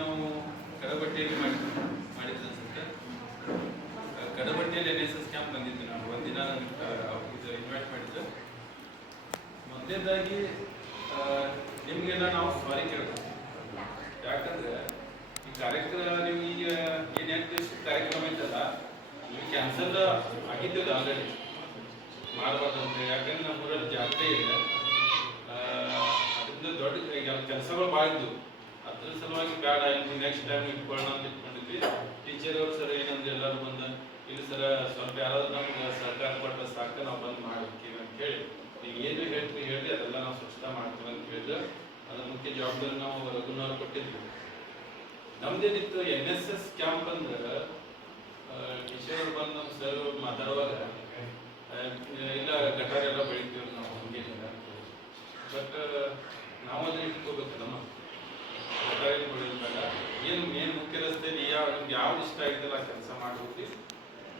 ನಾವು ಕಡಬಟ್ಟಿಯಲ್ಲಿ ಮಾಡಿದ್ದು ಅನ್ಸುತ್ತೆ. ಕಡಬಟ್ಟಿಯಲ್ಲಿ NSS ಕ್ಯಾಂಪ್ ಬಂದಿದ್ದು ನಾವು ಒಂದಿನ ಇದು ಇನ್ವೈಟ್ ಮಾಡಿದ್ದು. ಮೊದಲನೇದಾಗಿ ನಿಮಗೆಲ್ಲ ನಾವು ಸಾರಿ ಕೇಳ್ಬೇಕು. ಯಾಕಂದ್ರೆ ಈ ಕಾರ್ಯಕ್ರಮ ನೀವು ಈಗ ಏನು ಕಾರ್ಯಕ್ರಮ ಐತಲ್ಲ ನೀವು ಕ್ಯಾನ್ಸಲ್ ಆಗಿದ್ದಿಲ್ಲ ಆಲ್ರೆಡಿ ಮಾಡಬಾರ್ದಂತೆ. ಯಾಕಂದ್ರೆ ನಮ್ಮೂರಲ್ಲಿ ಜಾತ್ರೆ ಇದೆ, ಅದರಿಂದ ದೊಡ್ಡ ಕೆಲಸಗಳು ಭಾಳ ಇದ್ದು ಅದ್ರ ಸಲುವಾಗಿ ಬೇಡ ಇಲ್ಲಿ ನೆಕ್ಸ್ಟ್ ಟೈಮ್ ಇಟ್ಕೊಳ್ಳೋಣ ಅಂತ ಇಟ್ಕೊಂಡಿದ್ವಿ. ಟೀಚರ್ ಅವರು ಸರ್ ಏನಂದ್ರೆ ಎಲ್ಲರೂ ಬಂದು ಇಲ್ಲಿ ಸರ ಸ್ವಲ್ಪ ಯಾರಾದ್ರೂ ನಮ್ಗೆ ಸಹಕಾರ ಕೊಟ್ಟರೆ ಸಾಕು ನಾವು ಬಂದು ಮಾಡ್ತೀವಿ ಅಂತ ಹೇಳಿ ನೀವು ಏನು ಹೇಳ್ತೀವಿ ಹೇಳಿ ಅದೆಲ್ಲ ನಾವು ಸ್ವಚ್ಛತಾ ಮಾಡ್ತೀವಿ ಅಂತ ಹೇಳಿದ್ರೆ ಅದ್ರ ಮುಖ್ಯ ಜವಾಬ್ದಾರಿ ನಾವು ರಘುನವ್ರು ಕೊಟ್ಟಿದ್ವಿ. ನಮ್ದೇನಿತ್ತು NSS ಕ್ಯಾಂಪ್ ಅಂದ್ರೆ ಟೀಚರ್ ಅವ್ರು ಬಂದು ನಮ್ಮ ಸರ್ ಮಾತಾಡುವಾಗ ಇಲ್ಲ ಗಟಾರ ಎಲ್ಲ ಬೆಳಿತೀವಿ ನಾವು ಹಂಗೇನಿಲ್ಲ, ಬಟ್ ನಾವು ಅದನ್ನ ಇಟ್ಕೋಬೇಕು. ನಮ್ಮ ಗಟಾರ ಬೆಳೆಯೋದಾಗ ಏನು ಮೇನ್ ಮುಖ್ಯ ರಸ್ತೆಯಲ್ಲಿ ನಿಮ್ಗೆ ಯಾವ್ದು ಇಷ್ಟ ಆಗಿದ್ದಲ್ಲ ಆ ಕೆಲಸ ಮಾಡ್ಬಿಟ್ಟು.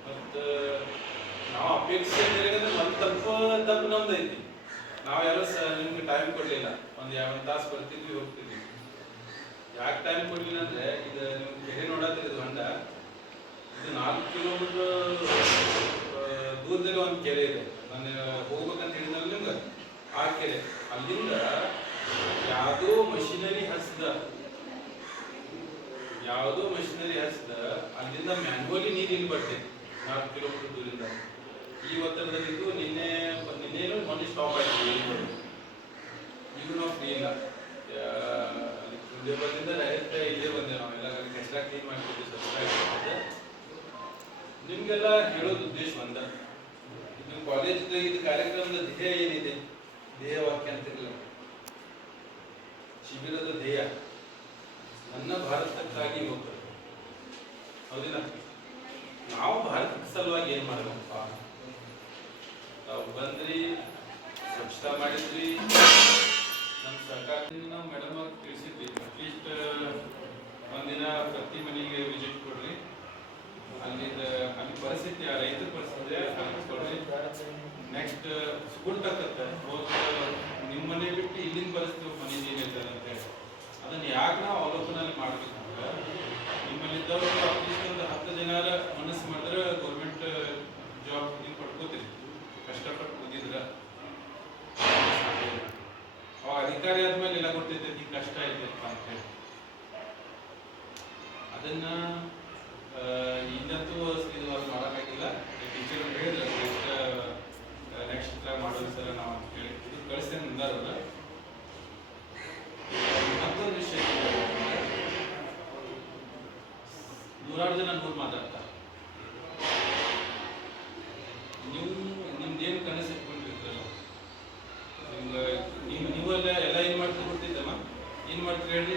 ಮತ್ತು ನಾವು ಅಪೇಕ್ಷೆ ಒಂದು ತಪ್ಪು ನಮ್ದು ಐತಿ. ನಾವು ಯಾರೋ ನಿಮ್ಗೆ ಟೈಮ್ ಕೊಡಲಿಲ್ಲ, ಒಂದು ತಾಸು ಬರ್ತಿದ್ವಿ ಹೋಗ್ತಿದ್ವಿ. ಯಾಕೆ ಟೈಮ್ ಕೊಡಲಿಲ್ಲ ಅಂದ್ರೆ ಇದು ನೀವು ಕೆರೆ ನೋಡತ್ತೀರಿ, ಇದು ಹೊಂಡ ಇದು 4 ಕಿಲೋಮೀಟರ್ ದೂರದಲ್ಲಿ ಒಂದು ಕೆರೆ ಇದೆ. ನಾನು ಹೋಗ್ಬೇಕಂತ ಹೇಳಿದ್ನಲ್ಲ ನಿಮ್ಗೆ ಆ ಕೆರೆ, ಅಲ್ಲಿಂದ ಯಾವುದೋ ಮಷಿನರಿ ಹಚ್ಚಿದ ಅಲ್ಲಿಂದ ಮ್ಯಾನ್ಯುವಲಿ ನೀರು ಇಲ್ಲಿ ಬರ್ತೈತೆ 4 ಕಿಲೋಮೀಟರ್ ದೂರಿಂದ. ಈ ಒತ್ತಡದಲ್ಲಿದ್ದು ನಿನ್ನೇನು ಮೊನ್ನೆ ಸ್ಟಾಪ್ ಆಯ್ತು. ಈಗ ನಾವು ಫ್ರೀ ಇಲ್ಲ, ಬಂದಿಂದ ಡೈರೆಕ್ಟ್ ಇಲ್ಲೇ ಬಂದೆ. ನಾವೆಲ್ಲ ಕಚರ ಕ್ಲೀನ್ ಮಾಡ್ತಿದ್ವಿ, ಸ್ವಚ್ಛ. ನಿಮ್ಗೆಲ್ಲ ಹೇಳೋದು ಉದ್ದೇಶ ಒಂದ, ನೀವು ಕಾಲೇಜ್ ಇದು ಕಾರ್ಯಕ್ರಮದ ಧ್ಯೇಯ ಏನಿದೆ, ಧ್ಯೇಯ ವಾಕ್ಯ ಅಂತಿರಲಿಲ್ಲ. ಶಿಬಿರದ ಧ್ಯೇಯ ನನ್ನ ಭಾರತಕ್ಕಾಗಿ ಹೋಗ್ತದೆ, ಹೌದಿಲ್ಲ? ನಾವು ಭಾರತದ ಸಲುವಾಗಿ ಏನ್ ಮಾಡಬೇಕಪ್ಪ? ನಾವು ಬಂದ್ರಿ, ಸ್ವಚ್ಛತಾ ಮಾಡಿದ್ವಿ, ನಮ್ಮ ಸರ್ಕಾರದಿಂದ ನಾವು ಮೇಡಮ್ ಅವ್ರಿಗೆ ತಿಳಿಸಿದ್ವಿ ಅಟ್ಲೀಸ್ಟ್ ಒಂದಿನ ಪ್ರತಿ ಮನೆಗೆ ವಿಸಿಟ್ ಕೊಡ್ರಿ, ಅಲ್ಲಿ ಪರಿಸ್ಥಿತಿ ರೈತರ ಪರಿಸ್ಥಿತಿ ಕೊಡ್ರಿ. ನೆಕ್ಸ್ಟ್ ಸ್ಕೂಲ್ ತಕ್ಕತ್ತೆ ನಿಮ್ಮ ಮನೆ ಬಿಟ್ಟು ಇಲ್ಲಿನ ಪರಿಸ್ಥಿತಿ ಮನೆ ಏನಿರ್ತದೆ ಅಂತ ಹೇಳಿ ಅದನ್ನ ಯಾಕೆ ನಾವು ಅವಲೋಕನಲ್ಲಿ ಮಾಡ್ಬೇಕಂದ್ರೆ ನಿಮ್ಮಲ್ಲಿದ್ದವರು ಅಟ್ಲೀಸ್ಟ್ ಒಂದು 10 ಜನರ ಮನಸ್ಸು ಮಾಡಿದ್ರೆ ಗೌರ್ಮೆಂಟ್ ಜಾಬ್ ನೀವು ಪಡ್ಕೋತೀರಿ. ಕಷ್ಟಪಟ್ಟು ಓದಿದ್ರ ಅವಾಗ ಅಧಿಕಾರಿ ಆದ್ಮೇಲೆ ಎಲ್ಲ ಗೊತ್ತೈತೆ ಈ ಕಷ್ಟ ಐತೆಪ್ಪ ಅಂತ ಹೇಳಿ. ಅದನ್ನ ಇನ್ನಂತೂ ಮಾಡೋಕ್ಕಾಗಿಲ್ಲ. ಟೀಚರ್ ಹೇಳಿದ್ರೆ ನೆಕ್ಸ್ಟ್ ಮಾಡೋದು ಸರ್ ನಾವು ಅಂತ ಹೇಳಿ ಇದು ಕಳಿಸ್ತೇನೆ ಮುಂದಾರಲ್ಲ. ಮತ್ತೊಂದು ವಿಷಯ, 100 ಜನ 100 ಮಾತಾಡ್ತಾರೆ. ನಿಮ್ದೇನು ಕನಸು ಇಟ್ಕೊಂಡಿರ್ತೀರಲ್ಲ, ನೀವೆಲ್ಲ ಏನು ಮಾಡ್ತೀರಿ ಗೊತ್ತಿದ್ದಮ್ಮ? ಏನು ಮಾಡ್ತೀರಿ ಹೇಳಿ?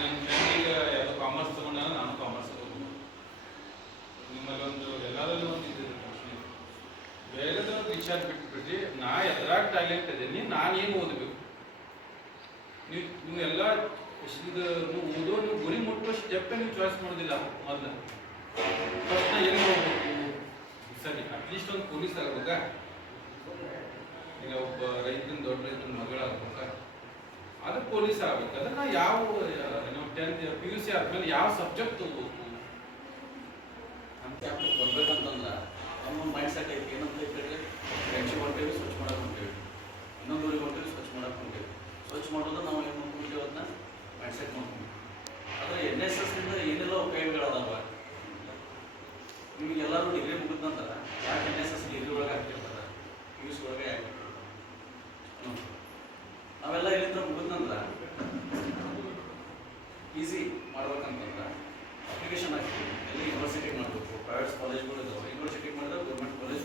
ನನ್ನ ಫ್ರೆಂಡಿಗೆ ಯಾವುದೋ ಕಾಮರ್ಸ್ ತಗೊಂಡ, ನಾನು ಕಾಮರ್ಸ್ ತಗೊಂಡು. ನಿಮ್ಮಲ್ಲಿ ಎಲ್ಲರಲ್ಲೂ ಒಂದು ಇದು ಬೇರೆದ್ರ ವಿಚಾರ ಬಿಟ್ಬಿಟ್ರಿ. ನಾ ಎದ್ರಾಗ ಟ್ಯಾಲೆಂಟ್ ಇದ್ದೀನಿ, ನಾನೇನು ಓದಬೇಕು? ನೀವು ಎಲ್ಲ ಓದೋ ನೀವು ಗುರಿ ಮುಟ್ಟುವ ಸ್ಟೆಪ್ಪೇ ನೀವು ಚಾಯ್ಸ್ ಮಾಡೋದಿಲ್ಲ. ಮೊದಲು ಫಸ್ಟ್ ಎಲ್ಲಿ ಹೋಗ್ಬೇಕು? ಸರಿ, ಅಟ್ಲೀಸ್ಟ್ ಒಂದು ಪೊಲೀಸ್ ಆಗ್ಬೇಕಾ? ಈಗ ಒಬ್ಬ ರೈತನ ದೊಡ್ಡ ರೈತನ ಮಗಳಾಗ್ಬೇಕಾ? ಅದು ಪೊಲೀಸ್ ಆಗ್ಬೇಕು. ಅದನ್ನ ಯಾವ 10th PUC ಆದ್ಮೇಲೆ ಯಾವ ಸಬ್ಜೆಕ್ಟ್ ತಗೋಬೇಕು ಅಂತ ಬರ್ಬೇಕಂತಂದ್ರೆ ನಮ್ಮ ಮೈಂಡ್ ಸೆಟ್ ಐತಿ. ಏನಂತ ಹೇಳಿದ್ರೆ ಫ್ರೆಂಡ್ಶಿಪ್ ಹೊಂಟೇವಿ, ಸ್ವಚ್ಛ ಮಾಡಕ್ಕೆ ಹೊಂಟೇವಿ, ಇನ್ನೊಂದು ಊರಿಗೆ ಹೊಂಟೇವಿ, ಸ್ವಚ್ಛ ಮಾಡಕ್ಕೆ ಹೊಂಟೇವಿ. ಸ್ವಚ್ಛ ಮಾಡೋದು ನಾವು ಏನು ಮಾಡ್ಕೊಂತೀವಿ, ಅದನ್ನ ಮೈಂಡ್ ಸೆಟ್ ಮಾಡ್ಕೊಂತೀವಿ. ಆದರೆ NSS ಇಂದ ಏನೆಲ್ಲ ಉಪಯೋಗಗಳದಾವ. ನಿಮಗೆಲ್ಲರೂ ಡಿಗ್ರಿ ಮುಗಿದ ನಂತರ ಯಾಕೆ NSS ಡಿಗ್ರಿ ಒಳಗೆ ಹಾಕಿರ್ತಾರೆ, PUC ಒಳಗೆ ಯಾಕೆ ನಾವೆಲ್ಲ ಇಲ್ಲಿಂದ ಮುಗಿದ ನಂತರ ಈಸಿ ಮಾಡ್ಬೇಕಂತಂದ್ರೆ ಅಪ್ಲಿಕೇಶನ್ ಹಾಕ್ತೀವಿ. ಎಲ್ಲಿ ಯೂನಿವರ್ಸಿಟಿಗೆ ಮಾಡಬೇಕು, ಪ್ರೈವೇಟ್ ಕಾಲೇಜ್ಗಳು ಇದಾವೆ. ಯೂನಿವರ್ಸಿಟಿಗೆ ಮಾಡಿದ್ರೆ ಗೌರ್ಮೆಂಟ್ ಕಾಲೇಜ್,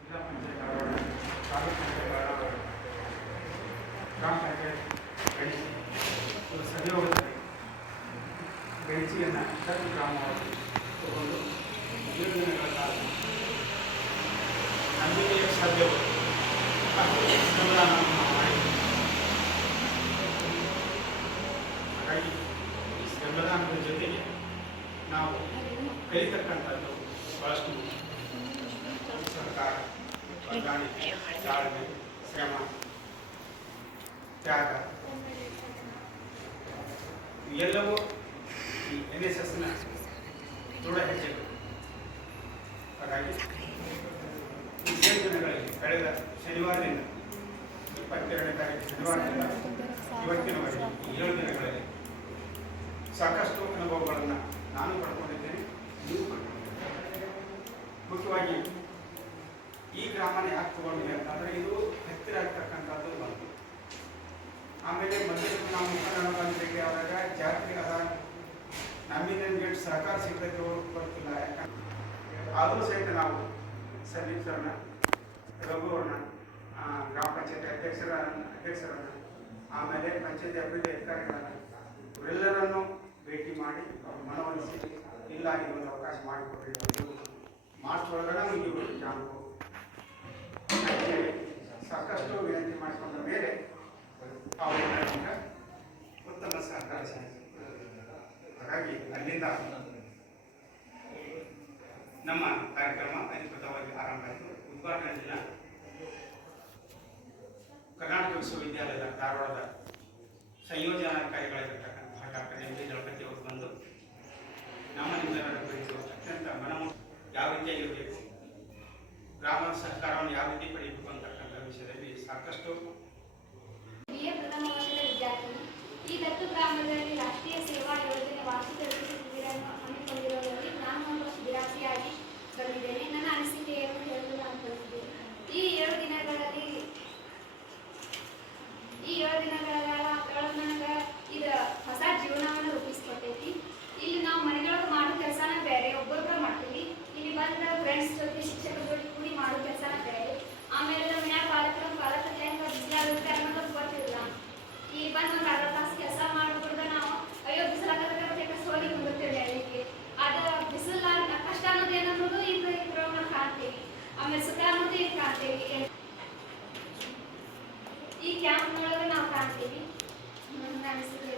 ಜಿಲ್ಲಾ ಪಂಚಾಯತ್ ತಾಲೂಕು ಪಂಚಾಯತ್ ಗ್ರಾಮ ಪಂಚಾಯತ್ ಗಣಿಸಿ ಒಂದು ಸಭೆ ಹೋಗುತ್ತದೆ. ಗಣಿಸಿಯನ್ನು ಪ್ರತಿ ಗ್ರಾಮವಾಗಿ ತಗೊಂಡು 7 ದಿನಗಳ ಕಾಲ ನಮಗೆ ಸಾಧ್ಯವೋ ಶ್ರಮದಾನ ಮಾಡಿದ್ದೀವಿ. ಹಾಗಾಗಿ ಈ ಶ್ರಮದಾನದ ಜೊತೆಗೆ ನಾವು ಕಲಿತಕ್ಕಂಥದ್ದು ಬಹಳಷ್ಟು ಸರ್ಕಾರ, ಹೊಂದಾಣಿಕೆ, ತಾಳ್ಮೆ, ಶ್ರಮ, ತ್ಯಾಗ ಎಲ್ಲವೂ ಈ NSSನ ದೃಢ ಹೆಜ್ಜೆಗಳು. ಹಾಗಾಗಿ ಈ 7 ದಿನಗಳಲ್ಲಿ ಕಳೆದ ಶನಿವಾರದಿಂದ 22ನೇ ತಾರೀಕು ಶನಿವಾರದಿಂದ ಇವತ್ತಿನವರೆಗೆ ಈ 7 ದಿನಗಳಲ್ಲಿ ಸಾಕಷ್ಟು ಅನುಭವಗಳನ್ನು ನಾನು ಪಡ್ಕೊಂಡಿದ್ದೇನೆ, ನೀವು ಪಡ್ಕೊಂಡಿದ್ದೇನೆ. ಮುಖ್ಯವಾಗಿ ಈ ಗ್ರಾಮನ ಯಾಕೆ ತಗೊಂಡ್ವಿ ಅಂತಂದರೆ ಇದು ಹತ್ತಿರ ಆಗ್ತಕ್ಕಂಥದ್ದು ಒಂದು. ಆಮೇಲೆ ಮೊದಲು ನಾವು ಮುಖಂಡರನ್ನು ಭೇಟಿ ಆದಾಗ ಜಾತ್ರೆ ಅದ ನಮ್ಮಿಂದ ಗೇಟ್ ಸಹಕಾರ ಸಿಗಬೇಕು ಬರ್ತಿಲ್ಲ. ಯಾಕಂದ್ರೆ ಆದರೂ ಸಹಿತ ನಾವು ಸಂದೀಪ್ ಸರ್ನ, ರಘು ಅವ್ರನ್ನ, ಗ್ರಾಮ ಪಂಚಾಯತಿ ಅಧ್ಯಕ್ಷರನ್ನು, ಆಮೇಲೆ ಪಂಚಾಯತಿ ಅಭಿವೃದ್ಧಿ ಅಧಿಕಾರಿಗಳನ್ನ ಇವರೆಲ್ಲರನ್ನು ಭೇಟಿ ಮಾಡಿ ಅವ್ರ ಮನವೊಲಿಸಿ ಇಲ್ಲ ಇದೊಂದು ಅವಕಾಶ ಮಾಡಿಕೊಡ್ರಿ, ಮಾರ್ಚ್ ಒಳಗಡೆ ಮುಗಿಬೇಕು ಕ್ಯಾಂಪು ಸಾಕಷ್ಟು ವಿನಂತಿ ಮಾಡಿಕೊಂಡ ಮೇಲೆ ಅವರಿಂದ ಉತ್ತಮ ಸಹಕಾರ ಸಿಗುತ್ತೆ. ಹಾಗಾಗಿ ಅಲ್ಲಿಂದ ನಮ್ಮ ಕಾರ್ಯಕ್ರಮ ಅಧಿಕೃತವಾಗಿ ಆರಂಭ ಆಯಿತು. ಉದ್ಘಾಟನಾ ದಿನ ಕರ್ನಾಟಕ ವಿಶ್ವವಿದ್ಯಾಲಯದ ಧಾರವಾಡದ ಸಂಯೋಜನಾಧಿಕಾರಿಗಳಾಗಿರ್ತಕ್ಕಂತಹ ಡಾಕ್ಟರ್ ಎಂ ಡಿ ಜಳಪತಿ ಅವರು ಬಂದು ನಮ್ಮ ನಿಮ್ಮೆಲ್ಲರ ಕುರಿತು ಅತ್ಯಂತ ಯಾವ ರೀತಿಯಾಗಿರಬೇಕು, ಗ್ರಾಮದ ಸಹಕಾರವನ್ನು ಯಾವ ರೀತಿ ಪಡೆಯಬೇಕು ಅಂತಕ್ಕಂಥ ವಿಷಯದಲ್ಲಿ ಸಾಕಷ್ಟು BA ಪ್ರಥಮ ವರ್ಷದ ವಿದ್ಯಾರ್ಥಿ. ಈ ದತ್ತು ಗ್ರಾಮದಲ್ಲಿ ರಾಷ್ಟ್ರೀಯ ಸೇವಾ ಯೋಜನೆ ವಾರ್ಷಿಕ ಶಿಬಿರವನ್ನು ಹಮ್ಮಿಕೊಂಡಿರುವುದರಲ್ಲಿ ನಾನು ಒಂದು ಶಿಬಿರಾರ್ಥಿಯಾಗಿ ಬಂದಿದ್ದೇನೆ. ನನ್ನ ಅನಿಸಿಕೆಯನ್ನು ಹೇಳಲು ನಾನು ಬಯಸಿದ್ದೇನೆ. ಈ 7 ದಿನಗಳಲ್ಲಿ ನನಗೆ ಇದು ಹೊಸ ಜೀವನವನ್ನು ರೂಪಿಸ್ಕೊಟ್ಟೈತಿ. ಇಲ್ಲಿ ನಾವು ಮನೆಯೊಳಗೆ ಮಾಡೋ ಕೆಲಸನ ಬೇರೆ, ಒಬ್ಬೊಬ್ಬರು ಮಾಡ್ತೀವಿ. ಇಲ್ಲಿ ಬಂದ ಫ್ರೆಂಡ್ಸ್ ಜೊತೆ ಶಿಕ್ಷಕರ ಜೊತೆ ಕೂಡಿ ಮಾಡೋ ಕೆಲಸನ ಬೇರೆ. ಆಮೇಲೆ ಮನ್ಯಾಗ ಪಾಲಕರು ಹೆಂಗೆ ಬಿಸಿಲಾಗುತ್ತೆ ಅನ್ನೋದು ಗೊತ್ತಿಲ್ಲ. ಈ ಬಂದು ಒಂದು ಅರ್ಧ ತಾಸು ಕೆಲಸ ಮಾಡ್ಬಿಡ್ದ ನಾವು ಅಯ್ಯೋ ಬಿಸಿಲಾಗತ್ತೆ ಕಸೋಗಿ ಹೋಗುತ್ತೇವೆ ಅಲ್ಲಿಗೆ. ಅದು ಬಿಸಿಲ ಕಷ್ಟ ಅನ್ನೋದು ಏನನ್ನೋದು ಇದ್ರೊಳಗೆ ಕಾಣ್ತೀವಿ. ಆಮೇಲೆ ಸುಖ ಅನ್ನೋದು ಇಲ್ಲಿ ಕಾಣ್ತೀವಿ. ಈ ಕ್ಯಾಂಪ್ನೊಳಗೆ ನಾವು ಕಾಣ್ತೀವಿ. ನನ್ನ ಅನಿಸಿಕೆ